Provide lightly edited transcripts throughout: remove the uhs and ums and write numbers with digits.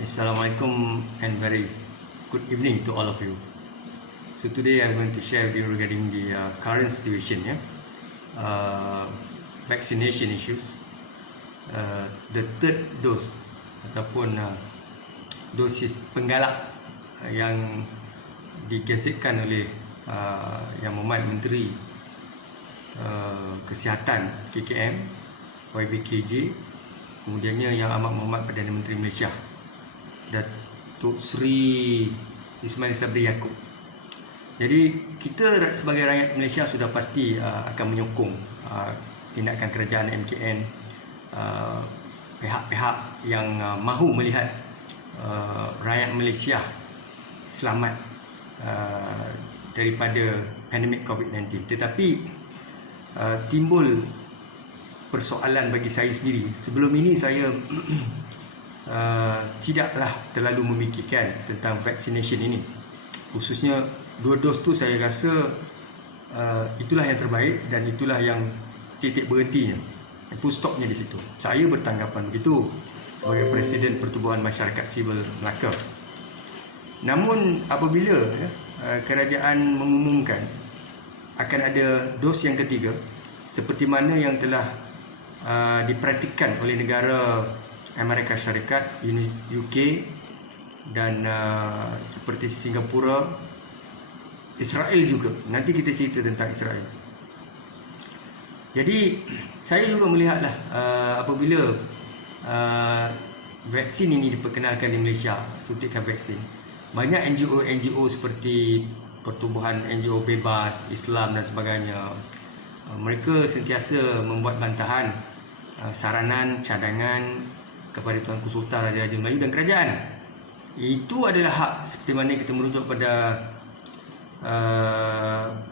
Assalamualaikum and very good evening to all of you. So today I'm going to share with you regarding the current situation, vaccination issues. The third dose ataupun dosis penggalak yang digazetkan oleh Yang Berhormat Menteri Kesihatan KKM YBKJ, kemudiannya Yang Amat Berhormat Perdana Menteri Malaysia Datuk Seri Ismail Sabri Yaakob. Jadi kita sebagai rakyat Malaysia sudah pasti akan menyokong tindakan kerajaan MKN, pihak-pihak yang mahu melihat rakyat Malaysia selamat daripada pandemik COVID-19. Tetapi timbul persoalan bagi saya sendiri. Sebelum ini saya tidaklah terlalu memikirkan tentang vaccination ini, khususnya 2 dos tu saya rasa itulah yang terbaik dan itulah yang titik berhentinya, full stopnya di situ. Saya bertanggapan begitu sebagai Presiden Pertubuhan Masyarakat Sivil Melaka. Namun apabila kerajaan mengumumkan akan ada dos yang ketiga, seperti mana yang telah dipraktikkan oleh negara Amerika Syarikat, UK dan seperti Singapura, Israel juga. Nanti kita cerita tentang Israel. Jadi saya juga melihatlah apabila vaksin ini diperkenalkan di Malaysia, suntikan vaksin, banyak NGO seperti Pertubuhan NGO Bebas, Islam dan sebagainya, mereka sentiasa membuat bantahan, saranan, cadangan kepada Tuanku Sultan Raja-Raja Melayu dan kerajaan. Itu adalah hak, seperti mana kita merujuk pada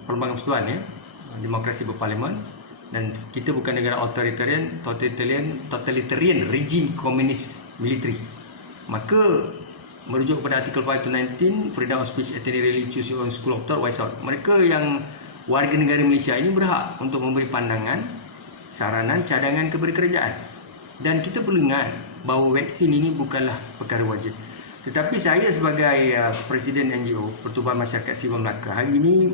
Perlembagaan Persekutuan, demokrasi berparlimen, dan kita bukan negara totalitarian rejim komunis militeri. Maka merujuk pada artikel 519 Freedom of Speech, Attend Rally, Choose Your Own School of Thought, wise out. Mereka yang warga negara Malaysia ini berhak untuk memberi pandangan, saranan, cadangan kepada kerajaan. Dan kita perlu ingat bahawa vaksin ini bukanlah perkara wajib. Tetapi saya sebagai Presiden NGO Pertubuhan Masyarakat Sivil Melaka hari ini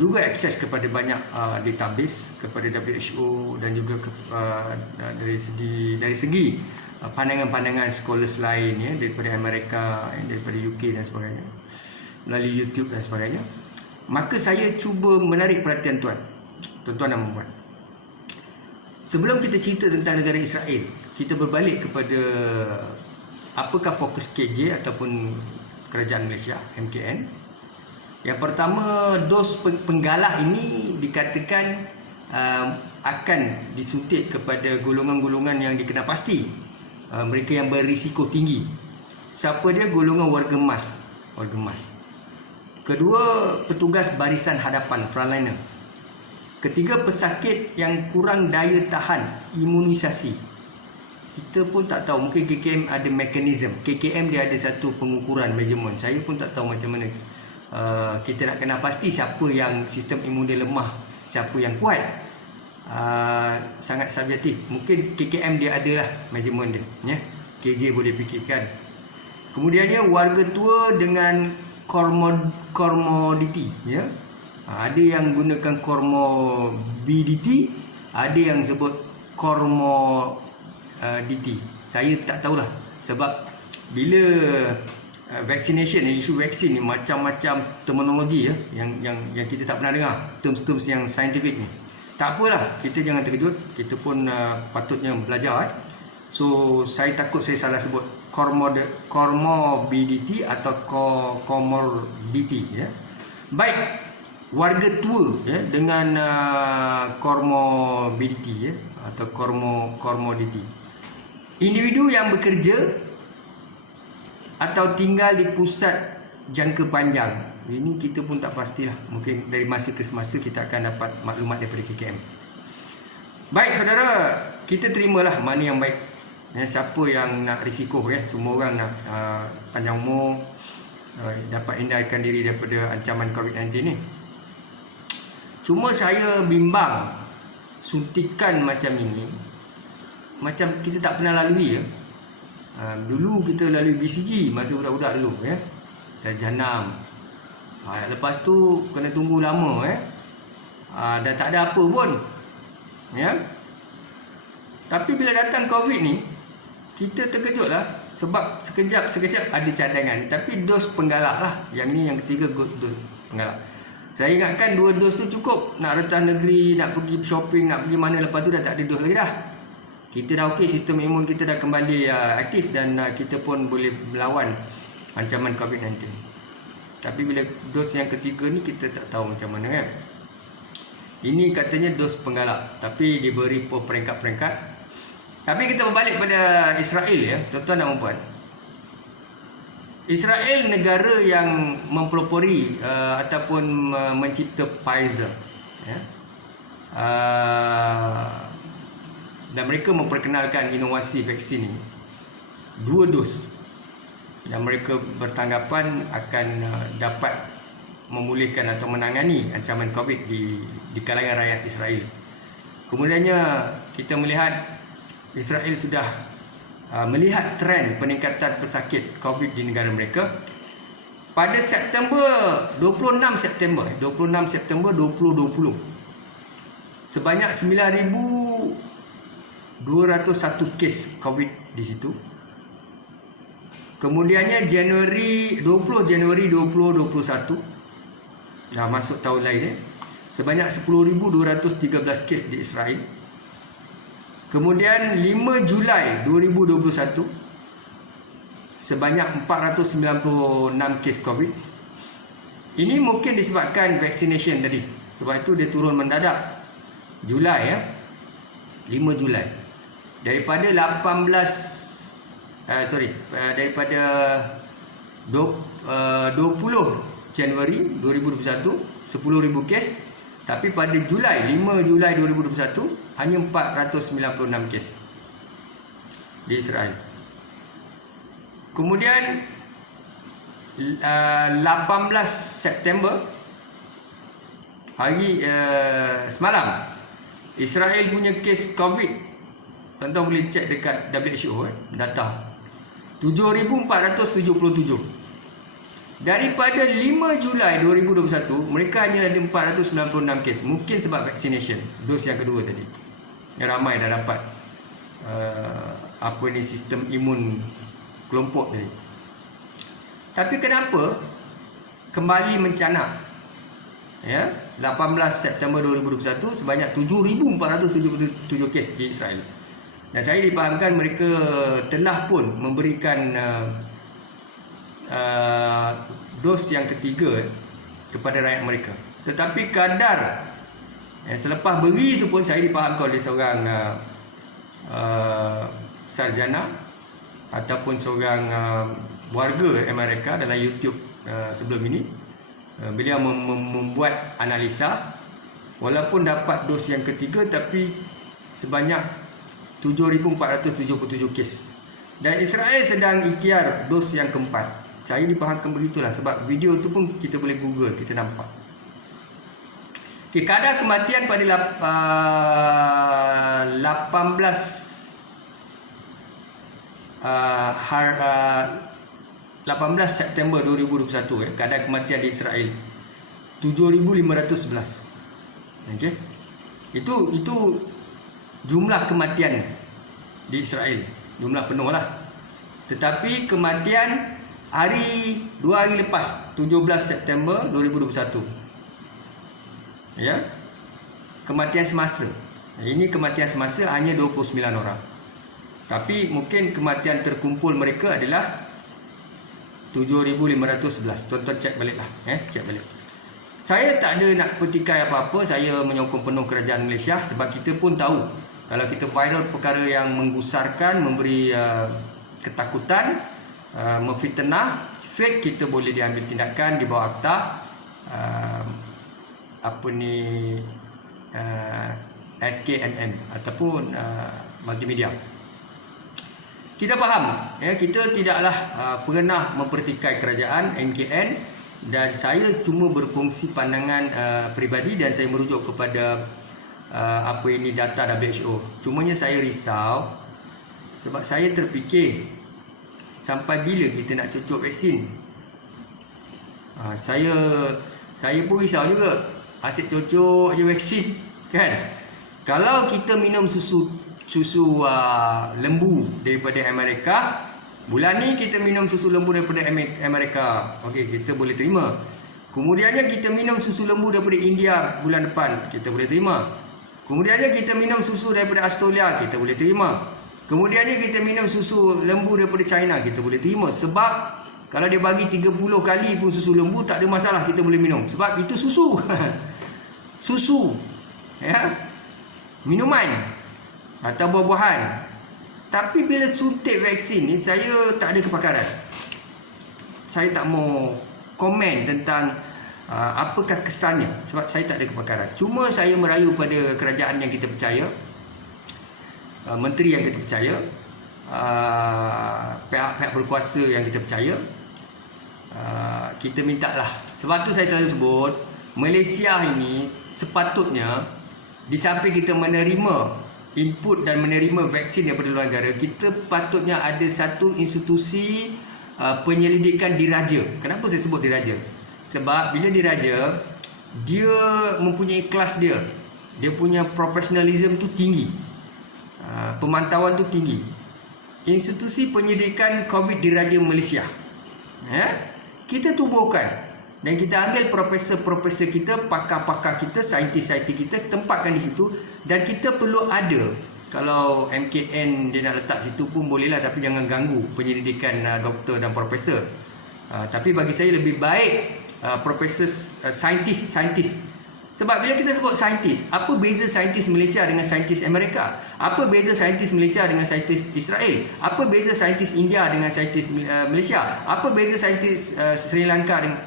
juga akses kepada banyak database, kepada WHO dan juga dari segi pandangan-pandangan scholars lain, daripada Amerika, daripada UK dan sebagainya, melalui YouTube dan sebagainya. Maka saya cuba menarik perhatian tuan-tuan dan puan. Sebelum kita cerita tentang negara Israel, kita berbalik kepada apakah fokus KJ ataupun kerajaan Malaysia MKN. Yang pertama, dos penggalak ini dikatakan akan disuntik kepada golongan-golongan yang dikenal pasti, mereka yang berisiko tinggi. Siapa dia? Golongan warga emas. Kedua, petugas barisan hadapan, frontliner. Ketiga, pesakit yang kurang daya tahan imunisasi. Kita pun tak tahu, mungkin KKM ada mekanisme. KKM dia ada satu pengukuran measurement. Saya pun tak tahu macam mana kita nak kenal pasti siapa yang sistem imun dia lemah, siapa yang kuat. Sangat subjektif. Mungkin KKM dia adalah measurement dia, KJ boleh fikirkan. Kemudiannya warga tua dengan comorbidity, ada yang gunakan comorbidity, ada yang sebut comorbidity. Saya tak tahulah, sebab bila vaccination, isu vaksin ni macam-macam terminologi yang kita tak pernah dengar, terms-terms yang scientific ni. Tak apalah, kita jangan terkejut, kita pun patutnya belajar. So saya takut saya salah sebut comorbidity atau comorbidity, Baik, warga tua dengan comorbidity atau comorbidity, individu yang bekerja atau tinggal di pusat jangka panjang. Ini kita pun tak pastilah, mungkin dari masa ke semasa kita akan dapat maklumat daripada KKM. Baik saudara, kita terimalah mana yang baik. Siapa yang nak risiko, semua orang nak panjang umur, dapat hindarkan diri daripada ancaman COVID-19 ni. Cuma saya bimbang suntikan macam ini, macam kita tak pernah lalui, Dulu kita lalui BCG masa budak-budak dulu ya. Darjah 6. Lepas tu kena tunggu lama dan tak ada apa pun. Ya. Tapi bila datang Covid ni, kita terkejutlah sebab sekejap ada cadangan, tapi dos penggalak lah. Yang ni yang ketiga dos penggalak. Saya ingatkan 2 dos tu cukup nak rentas negeri, nak pergi shopping, nak pergi mana, lepas tu dah tak ada dos lagi dah. Kita dah okey, sistem imun kita dah kembali aktif dan kita pun boleh melawan ancaman COVID-19. Tapi bila dos yang ketiga ni kita tak tahu macam mana kan. Ini katanya dos penggalak, tapi diberi peringkat-peringkat. Tapi kita berbalik pada Israel ya, tuan-tuan dan puan. Israel negara yang mempelopori ataupun mencipta Pfizer ya. Dan mereka memperkenalkan inovasi vaksin ini 2 dos, dan mereka bertanggapan akan dapat memulihkan atau menangani ancaman COVID di kalangan rakyat Israel. Kemudiannya kita melihat Israel sudah melihat trend peningkatan pesakit COVID di negara mereka. Pada September 26 September 2020 sebanyak 9,201 kes COVID di situ. Kemudiannya 20 Januari 2021 dah masuk tahun lain sebanyak 10,213 kes di Israel. Kemudian 5 Julai 2021 sebanyak 496 kes COVID. Ini mungkin disebabkan vaccination tadi. Sebab itu dia turun mendadak. Julai 5 Julai. Daripada 20 Januari 2021 10,000 kes. Tapi pada 5 Julai 2021 hanya 496 kes di Israel. Kemudian 18 September hari semalam, Israel punya kes COVID, tuan-tuan boleh cek dekat WHO data 7,477. Daripada 5 Julai 2021 mereka hanya ada 496 kes. Mungkin sebab vaccination, dos yang kedua tadi, yang ramai dah dapat sistem imun kelompok tadi. Tapi kenapa kembali mencanak ya? 18 September 2021 sebanyak 7,477 kes di Israel. Dan saya dipahamkan mereka telah pun memberikan dos yang ketiga kepada rakyat mereka. Tetapi kadar selepas beri itu pun saya dipahamkan oleh seorang sarjana ataupun seorang warga Amerika dalam YouTube sebelum ini. Beliau membuat analisa, walaupun dapat dos yang ketiga tapi sebanyak 7,477 kes. Dan Israel sedang ikhtiar dos yang keempat. Saya dipahamkan begitulah, sebab video tu pun kita boleh Google, kita nampak. Okay, kadar kematian pada 18 September 2021 kadar kematian di Israel 7,511. Okey. Itu jumlah kematian di Israel, jumlah penuh lah. Tetapi kematian 2 hari lepas, 17 September 2021 ya, kematian semasa. Ini kematian semasa hanya 29 orang. Tapi mungkin kematian terkumpul mereka adalah 7,511. Tuan-tuan cek balik lah, cek balik. Saya tak ada nak petikai apa-apa. Saya menyokong penuh kerajaan Malaysia, sebab kita pun tahu kalau kita viral perkara yang menggusarkan, memberi ketakutan, memfitnah, fake, kita boleh diambil tindakan di bawah akta SKNN ataupun multimedia. Kita faham ya, kita tidaklah pernah mempertikai kerajaan MKN, dan saya cuma berfungsi pandangan peribadi dan saya merujuk kepada data WHO. Cumanya saya risau sebab saya terfikir sampai bila kita nak cocok vaksin? Saya pun risau juga. Asyik cocok je vaksin kan. Kalau kita minum susu lembu daripada Amerika, bulan ni kita minum susu lembu daripada Amerika, okey, kita boleh terima. Kemudiannya kita minum susu lembu daripada India bulan depan, kita boleh terima. Kemudiannya kita minum susu daripada Australia, kita boleh terima. Kemudiannya kita minum susu lembu daripada China, kita boleh terima. Sebab kalau dia bagi 30 kali pun susu lembu, tak ada masalah, kita boleh minum. Sebab itu susu. Susu, ya, minuman atau buah-buahan. Tapi bila suntik vaksin ni, saya tak ada kepakaran. Saya tak mau komen tentang apakah kesannya, sebab saya tak ada kepakaran. Cuma saya merayu pada kerajaan yang kita percaya, menteri yang kita percaya, pihak-pihak berkuasa yang kita percaya, kita mintalah. Sebab tu saya selalu sebut, Malaysia ini sepatutnya, di samping kita menerima input dan menerima vaksin daripada luar negara, kita patutnya ada satu institusi penyelidikan diraja. Kenapa saya sebut diraja? Sebab bila diraja, dia mempunyai kelas dia. Dia punya profesionalism tu tinggi. Pemantauan tu tinggi. Institusi penyelidikan COVID diraja Malaysia. Ya? Kita tubuhkan. Dan kita ambil profesor-profesor kita, pakar-pakar kita, saintis-saintis kita, tempatkan di situ. Dan kita perlu ada, kalau MKN dia nak letak situ pun bolehlah, tapi jangan ganggu penyelidikan doktor dan profesor. Tapi bagi saya lebih baik profesor saintis. Sebab bila kita sebut saintis, apa beza saintis Malaysia dengan saintis Amerika? Apa beza saintis Malaysia dengan saintis Israel? Apa beza saintis India dengan saintis Malaysia? Apa beza saintis Sri Lanka dengan...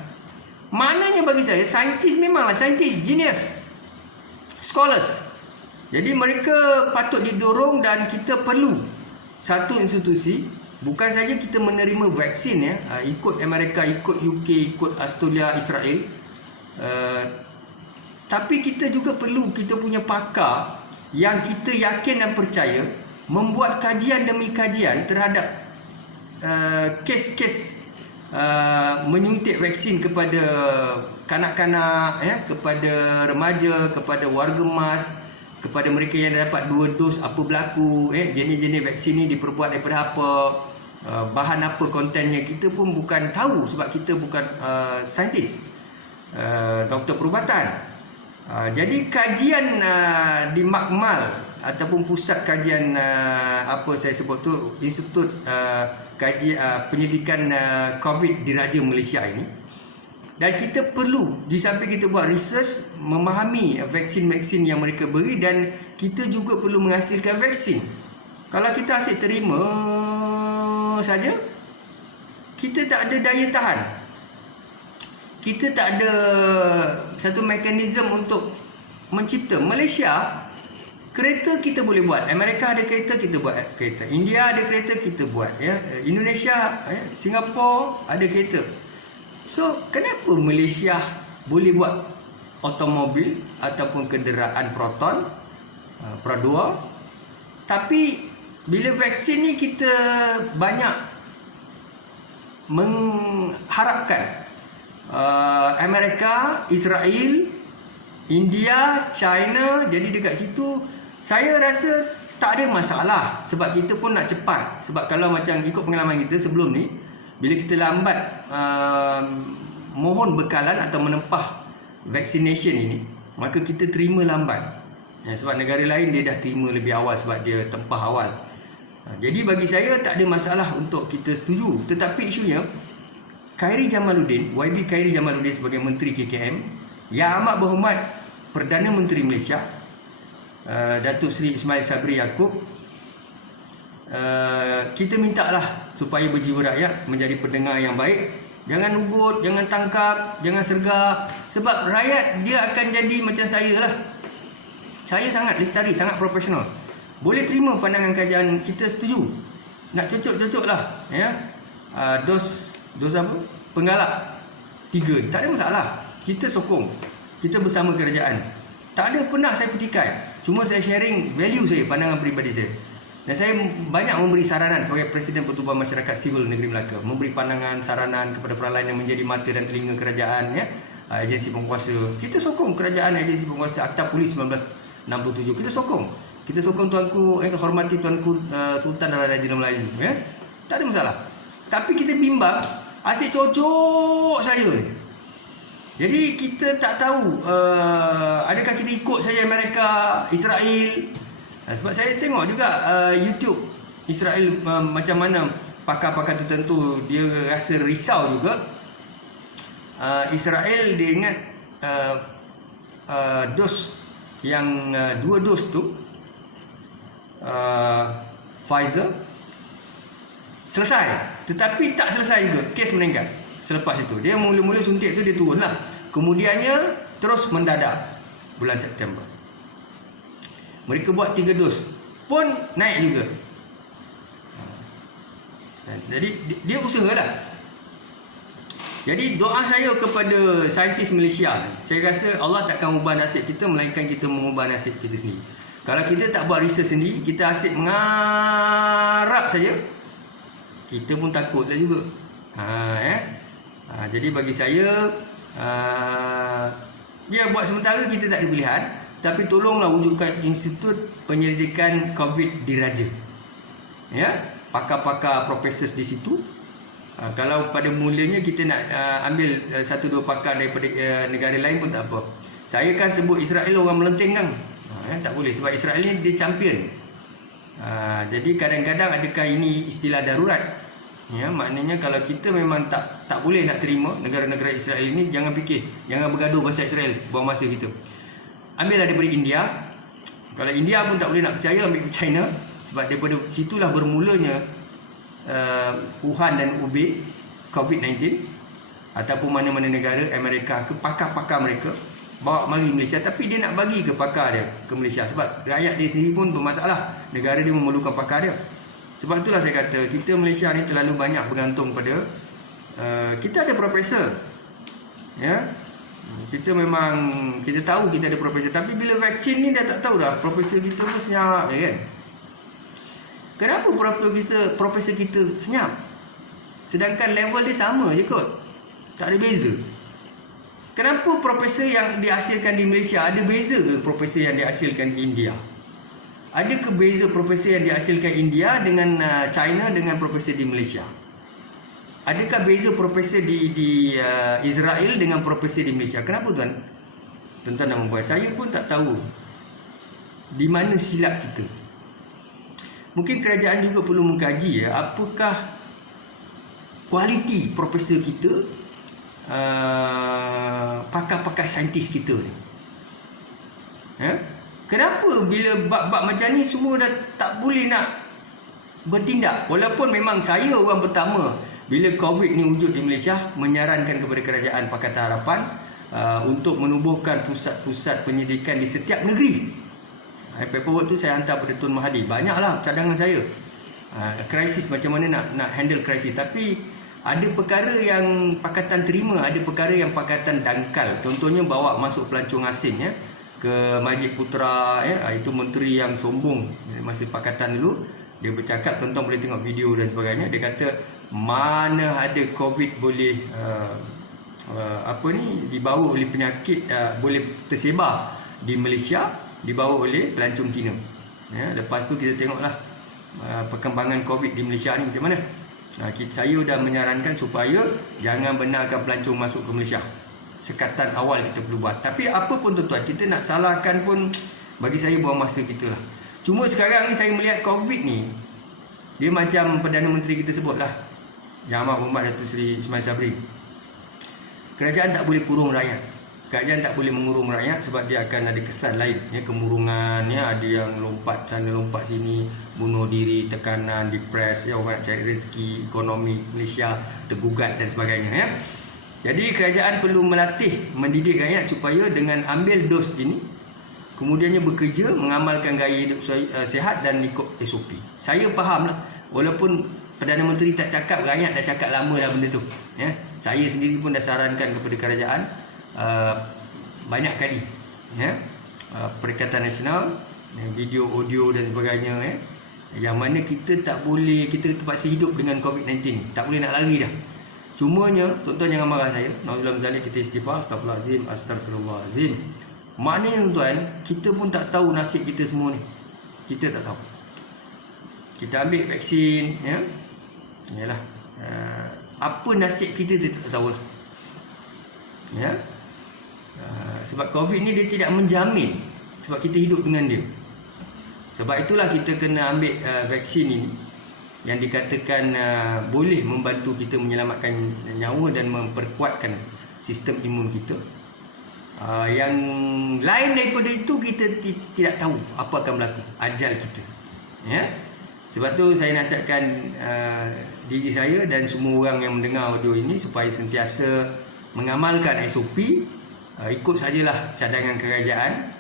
Maknanya bagi saya, saintis memanglah saintis, genius, scholars. Jadi mereka patut didorong dan kita perlu satu institusi. Bukan saja kita menerima vaksin, ya, ikut Amerika, ikut UK, ikut Australia, Israel, tapi kita juga perlu kita punya pakar yang kita yakin dan percaya membuat kajian demi kajian terhadap kes-kes menyuntik vaksin kepada kanak-kanak, ya, kepada remaja, kepada warga emas, kepada mereka yang dapat 2 dos, apa berlaku, jenis-jenis vaksin ni diperbuat daripada apa, bahan apa kontennya, kita pun bukan tahu sebab kita bukan saintis, doktor perubatan. Jadi kajian di Makmal ataupun pusat kajian apa saya sebut tu, Institut Penyelidikan COVID diraja Malaysia ini, dan kita perlu di samping kita buat research, memahami vaksin-vaksin yang mereka beri, dan kita juga perlu menghasilkan vaksin. Kalau kita asyik terima saja, kita tak ada daya tahan, kita tak ada satu mekanisme untuk mencipta. Malaysia, kereta kita boleh buat, Amerika ada kereta, kita buat kereta, India ada kereta, kita buat, ya, Indonesia, Singapura ada kereta. So kenapa Malaysia boleh buat automobil ataupun kenderaan proton, Pro 2, tapi bila vaksin ni kita banyak mengharapkan Amerika, Israel, India, China, jadi dekat situ saya rasa tak ada masalah, sebab kita pun nak cepat. Sebab kalau macam ikut pengalaman kita sebelum ni, bila kita lambat mohon bekalan atau menempah vaccination ini, maka kita terima lambat, ya, sebab negara lain dia dah terima lebih awal sebab dia tempah awal. Jadi bagi saya tak ada masalah untuk kita setuju. Tetapi isunya, Khairy Jamaluddin, YB Khairy Jamaluddin sebagai Menteri KKM, Yang Amat Berhormat Perdana Menteri Malaysia, Datuk Seri Ismail Sabri Yaakob, kita mintalah supaya berjiwa rakyat menjadi pendengar yang baik. Jangan ugut, jangan tangkap, jangan sergap. Sebab rakyat dia akan jadi macam saya lah. Saya sangat lestari, sangat profesional. Boleh terima pandangan kajian, kita setuju. Nak cocok-cocok lah, ya. Dos apa? Penggalak 3, tak ada masalah. Kita sokong, kita bersama kerajaan. Tak ada pernah saya petikai. Cuma saya sharing value saya, pandangan peribadi saya. Dan saya banyak memberi saranan sebagai Presiden Pertubuhan Masyarakat Sivil Negeri Melaka, memberi pandangan, saranan kepada perlahan yang menjadi mata dan telinga kerajaan, ya, agensi penguasa. Kita sokong kerajaan, agensi penguasa, Akta Polis 1967. Kita sokong tuanku, hormati tuanku Sultan dan Raja Melayu, ya. Tak ada masalah. Tapi kita bimbang asyik cocok saya ni. Jadi kita tak tahu adakah kita ikut saja Amerika, Israel. Sebab saya tengok juga YouTube Israel, macam mana pakar-pakar tertentu dia rasa risau juga. Israel dia ingat dos yang 2 dos tu Pfizer selesai, tetapi tak selesai juga, kes meningkat. Selepas itu dia mula-mula suntik tu dia turun lah, kemudiannya terus mendadak bulan September. Mereka buat 3 dos pun naik juga. Jadi dia usahalah. Jadi doa saya kepada saintis Malaysia, saya rasa Allah takkan ubah nasib kita, melainkan kita mengubah nasib kita sendiri. Kalau kita tak buat research sendiri, kita asyik mengharap saja, kita pun takutlah juga. Jadi bagi saya, dia buat sementara kita tak ada pilihan, tapi tolonglah wujudkan Institut Penyelidikan COVID Diraja. Ya, pakar-pakar profesor di situ. Kalau pada mulanya kita nak ambil 1-2 pakar daripada negara lain pun tak apa. Saya kan sebut Israel orang melenting kan. Tak boleh, sebab Israel ni dia champion. Jadi kadang-kadang adakah ini istilah darurat? Ya, maknanya kalau kita memang tak boleh nak terima negara-negara Israel ini, jangan fikir, jangan bergaduh pasal Israel, buang masa kita. Ambillah daripada India. Kalau India pun tak boleh nak percaya, ambil China, sebab daripada situlah bermulanya Wuhan dan Hubei COVID-19, ataupun mana-mana negara Amerika ke pakar-pakar mereka bawa mari Malaysia, tapi dia nak bagi ke pakar dia ke Malaysia, sebab rakyat dia sendiri pun bermasalah, negara dia memerlukan pakar dia. Sebab itulah saya kata kita Malaysia ni terlalu banyak bergantung pada kita ada profesor, ya. Kita memang kita tahu kita ada profesor, tapi bila vaksin ni dah tak tahu dah profesor kita pun senyap, ya kan? Kenapa profesor kita senyap? Sedangkan level dia sama je kot, tak ada beza. Kenapa profesor yang dihasilkan di Malaysia ada beza ke profesor yang dihasilkan di India? Ada ke beza profesor yang dihasilkan India dengan China dengan profesor di Malaysia? Adakah beza profesor di Israel dengan profesor di Malaysia? Kenapa tuan? Tuan-tuan dan puan, saya pun tak tahu di mana silap kita. Mungkin kerajaan juga perlu mengkaji, ya, apakah kualiti profesor kita, pakar-pakar saintis kita ni. Kenapa bila bab-bab macam ni semua dah tak boleh nak bertindak? Walaupun memang saya orang pertama bila COVID ni wujud di Malaysia menyarankan kepada kerajaan Pakatan Harapan untuk menubuhkan pusat-pusat penyidikan di setiap negeri. Paperwork tu saya hantar pada Tun Mahathir. Banyaklah cadangan saya. Krisis, macam mana nak handle krisis. Tapi ada perkara yang pakatan terima, ada perkara yang pakatan dangkal. Contohnya bawa masuk pelancong asing, ya, ke Masjid Putra, ya. Itu menteri yang sombong masa pakatan dulu. Dia bercakap, tuan-tuan boleh tengok video dan sebagainya. Dia kata mana ada COVID boleh dibawa oleh penyakit, boleh tersebar di Malaysia, dibawa oleh pelancong Cina. Ya, lepas tu kita tengoklah perkembangan COVID di Malaysia ni macam mana. Saya dah menyarankan supaya jangan benarkan pelancong masuk ke Malaysia. Sekatan awal kita perlu buat. Tapi apa pun tuan-tuan, kita nak salahkan pun bagi saya buang masa kita lah. Cuma sekarang ni saya melihat COVID ni, dia macam Perdana Menteri kita sebutlah, Yang Amat Berhormat Datuk Seri Ismail Sabri. Kerajaan tak boleh kurung rakyat. Kerajaan tak boleh mengurung rakyat sebab dia akan ada kesan lain, ya, kemurungan, ya, ada yang lompat sana lompat sini, bunuh diri, tekanan, depres, ya, orang nak cari rezeki, ekonomi Malaysia tergugat dan sebagainya, ya. Jadi kerajaan perlu melatih, mendidik rakyat supaya dengan ambil dos ini, kemudiannya bekerja, mengamalkan gaya hidup sihat dan ikut SOP. Saya faham lah, walaupun Perdana Menteri tak cakap, rakyat dah cakap lama dah benda tu, ya. Saya sendiri pun dah sarankan kepada kerajaan banyak kali, ya, Perikatan Nasional, video, audio dan sebagainya, ya. Yang mana kita tak boleh, kita terpaksa hidup dengan COVID-19 ni. Tak boleh nak lari dah. Cumanya, tuan-tuan jangan marah saya. Nauzubillah min zalik, kita istighfar, astagfirullahalazim, astagfirullahalazim. Maknanya tuan, kita pun tak tahu nasib kita semua ni. Kita tak tahu. Kita ambil vaksin, ya. Yalah. Apa nasib kita tak tahu lah. Ya. Sebab COVID ni dia tidak menjamin, sebab kita hidup dengan dia. Sebab itulah kita kena ambil vaksin ini yang dikatakan boleh membantu kita menyelamatkan nyawa dan memperkuatkan sistem imun kita. Yang lain daripada itu kita tidak tahu apa akan berlaku, ajal kita. Ya. Sebab tu saya nasihatkan diri saya dan semua orang yang mendengar audio ini supaya sentiasa mengamalkan SOP, ikut sajalah cadangan kerajaan,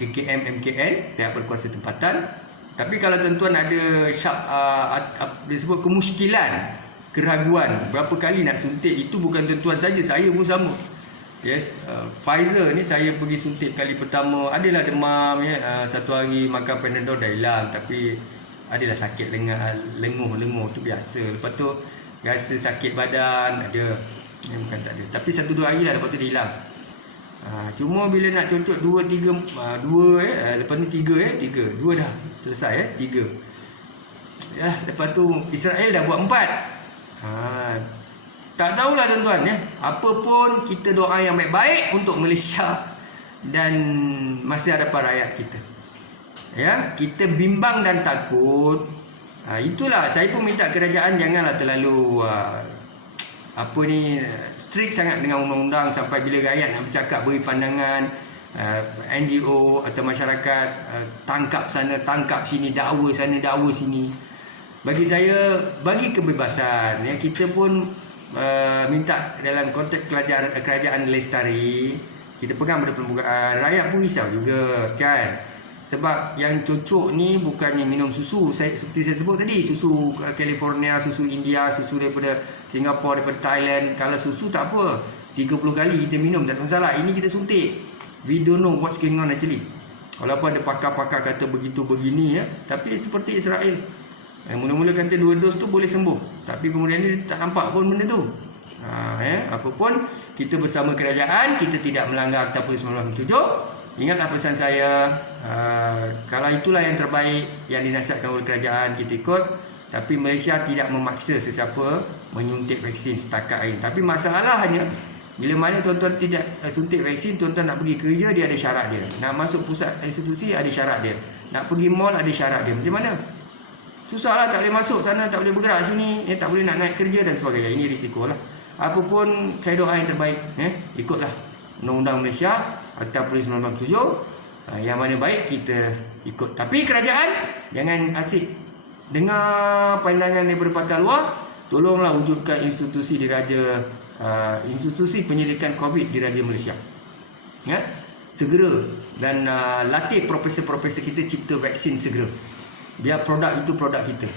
KKM, MKN, pihak berkuasa tempatan. Tapi kalau tuan-tuan ada disebut kemusykilan, keraguan berapa kali nak suntik, itu bukan tuan-tuan saja, saya pun sama. Yes, Pfizer ni saya pergi suntik kali pertama, adalah demam ya, satu hari makan Panadol dah hilang, tapi adalah sakit lenguh tu biasa. Lepas tu rasa sakit badan ada, bukan tak ada, tapi 1-2 hari lah, lepas tu dia hilang. Cuma bila nak cocok 2-3 lepas ni 3 2 dah selesai 3 ya. Lepas tu Israel dah buat 4. Tak tahulah tuan-tuan ya. Apa pun kita doa yang baik-baik untuk Malaysia dan masa hadapan rakyat kita. Ya, kita bimbang dan takut. Itulah saya pun minta kerajaan janganlah terlalu strict sangat dengan undang-undang sampai bila rakyat nak bercakap beri pandangan, NGO atau masyarakat tangkap sana tangkap sini, dakwa sana dakwa sini. Bagi saya bagi kebebasan ya, kita pun minta dalam konteks kerajaan lestari, kita pegang pada permukaan. Rakyat pun risau juga kan, sebab yang cocok ni bukannya minum susu. Seperti saya sebut tadi, susu California, susu India, susu daripada Singapura, daripada Thailand. Kalau susu tak apa, 30 kali kita minum tak masalah. Ini kita suntik. We don't know what's going on actually. Walaupun ada pakar-pakar kata begitu begini ya, tapi seperti Israel, mula-mula kata 2 dos tu boleh sembuh, tapi kemudian ni tak nampak pun benda tu. Apapun, kita bersama kerajaan, kita tidak melanggar Akta Polis 1997. Ingatlah pesan saya, kalau itulah yang terbaik yang dinasihatkan oleh kerajaan, kita ikut. Tapi Malaysia tidak memaksa sesiapa menyuntik vaksin setakat ini. Tapi masalahnya, bila mana tuan-tuan tidak suntik vaksin, tuan-tuan nak pergi kerja, dia ada syarat dia. Nak masuk pusat institusi, ada syarat dia. Nak pergi mall, ada syarat dia. Macam mana? Susahlah, tak boleh masuk sana, tak boleh bergerak sini, tak boleh nak naik kerja dan sebagainya. Ini risiko lah. Apapun, saya doa yang terbaik, ikutlah Undang-Undang Malaysia, Akta Polis 1997, yang mana baik kita ikut. Tapi kerajaan jangan asyik dengar pandangan daripada pakar luar. Tolonglah wujudkan institusi diraja, institusi penyelidikan COVID di Raja Malaysia ya, segera. Dan latih profesor-profesor kita cipta vaksin segera, biar produk itu produk kita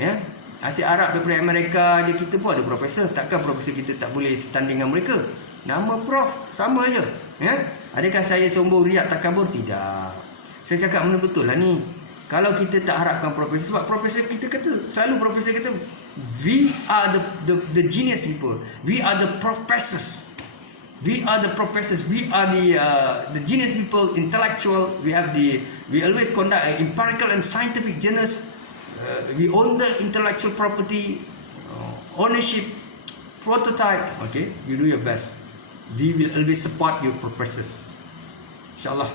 ya. Asyik Arab daripada Amerika je, kita pun ada profesor. Takkan profesor kita tak boleh standing dengan mereka? Nama prof sama je ya. Adakah saya sombong, riak, takabur? Tidak. Saya cakap benda betul lah ni. Kalau kita tak harapkan profesor, sebab profesor kita kata, selalu profesor kata, we are the genius people, we are the professors, we are the professors, we are the genius people, intellectual. We always conduct empirical and scientific journals. We own the intellectual property, ownership, prototype. Okay, you do your best. We will always support your professors, insyaAllah.